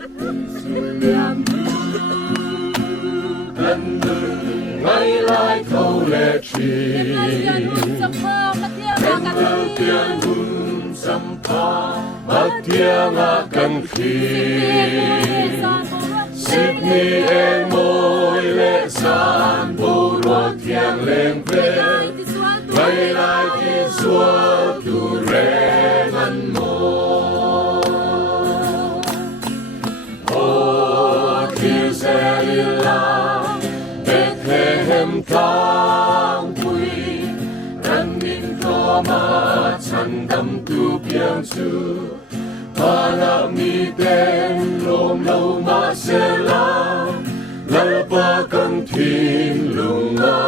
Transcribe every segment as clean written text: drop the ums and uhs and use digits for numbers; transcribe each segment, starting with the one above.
Liam gần đường ngày lại câu lệ trì em thơ tiền hùm xâm phá mất tiếng gần khi Sydney em môi lệ san bồ ruột thiêng lên về ngày lại thì xua tu rê ngăn mô Bethlehem thang bụi răn min có mà chăn đâm tu biếng chu và là mi tên lồm lâu mà sẽ la lỡ ba cần thìn lung ngã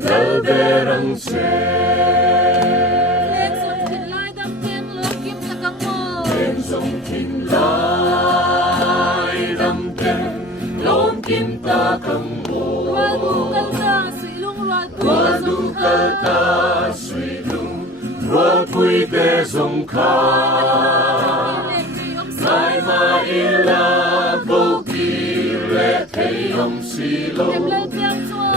lỡ bê răng xe lên sông thìn lai đâm tên lom kim ta cầm bồ qua du ta suy lung qua vui để dùng khá mai mà ila vô kỳ lệ thấy ông xì lô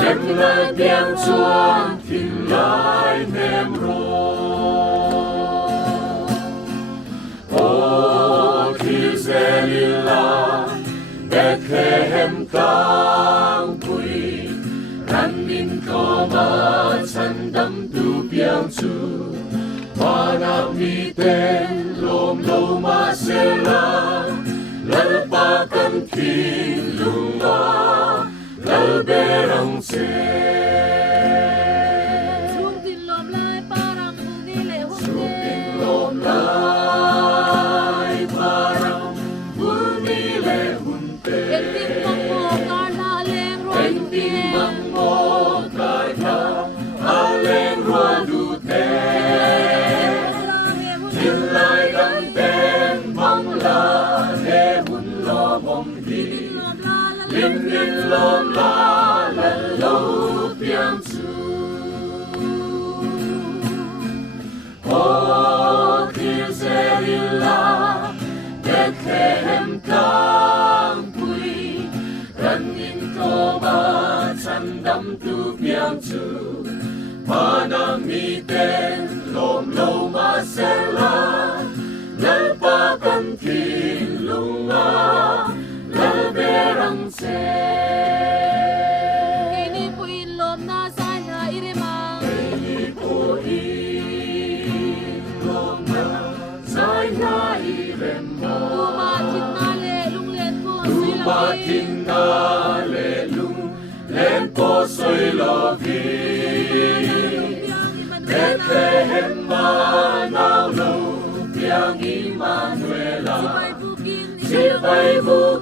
em lại tiếng chuông thìn lại ném rô ô khi sẽ lila Bethlehem tang bụi răn min có mà chăn đâm tu biếng chu mà nam mi tên lồm lâu mà sẽ la lỡ ba cần thìn lung ngã lỡ bê răng xe Xuống tin lồm lại parang buni lệ hunte Enting mang mo kai tha aleng rua du te Tin lai đăng tên mong la he hun lo mong đi Lim lim lom la lần lâu biang chu O Kizerila Bethlehem tang bụi răn min có mà chăn đâm tu biếng chu mà nam mi tên lồm lâu mà sẽ la lỡ ba cần thìn lung ngã lỡ bê răng xe Ini po ilom na sana irema Ini po ilom na sana irema Tumatin na lệ lung lên po soy lo vi Bethlehem ma nào lâu biang Emmanuela si bay vu